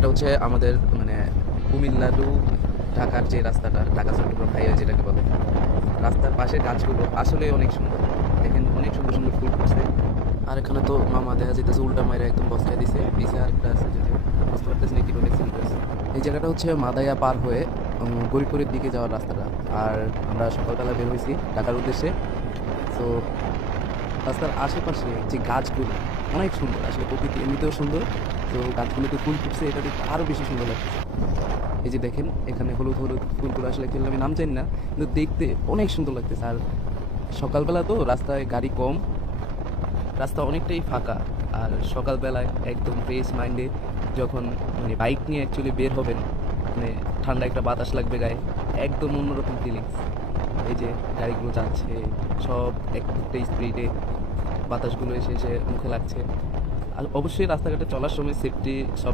এটা হচ্ছে আমাদের মানে কুমিল্লা টু ঢাকার যে রাস্তাটা, ঢাকা চট্টগ্রাম হাইওয়ে যেটাকে বলে, রাস্তার পাশে গাছগুলো আসলে অনেক সুন্দর। দেখেন অনেক সুন্দর সুন্দর ফুল ফুটছে। আর এখানে তো মামা দেখা যেতেছে উল্টা মাইরা একদম বস্তায় দিছে, পিছে আরেকটা আছে যেটা বুঝতে পারতেছি না কীভাবে অ্যাক্সিডেন্ট হয়েছে। এই জায়গাটা হচ্ছে মাদায়া পার হয়ে গরিপুরের দিকে যাওয়ার রাস্তাটা। আর আমরা সকালবেলা বের হয়েছি ঢাকার উদ্দেশ্যে। তো রাস্তার আশেপাশে যে গাছগুলো অনেক সুন্দর, আসলে প্রকৃতি এমনিতেও সুন্দর, তো গাছগুলোতে ফুল ফুটছে, এটা দেখতে আরও বেশি সুন্দর লাগছে। এই যে দেখেন এখানে হলুদ হলুদ ফুলগুলো, আসলে খেলে আমি নাম জানি না, কিন্তু দেখতে অনেক সুন্দর লাগতেছে। আর সকালবেলা তো রাস্তায় গাড়ি কম, রাস্তা অনেকটাই ফাঁকা। আর সকালবেলায় একদম ফ্রেশ মাইন্ডে যখন মানে বাইক নিয়ে অ্যাকচুয়ালি বের হবেন, মানে ঠান্ডা একটা বাতাস লাগবে গায়ে, একদম অন্যরকম ফিলিংস। এই যে গাড়িগুলো যাচ্ছে সব একটা স্পিডে, বাতাসগুলো এসে এসে মুখে লাগছে। আর অবশ্যই রাস্তাঘাটে চলার সময় সেফটি সব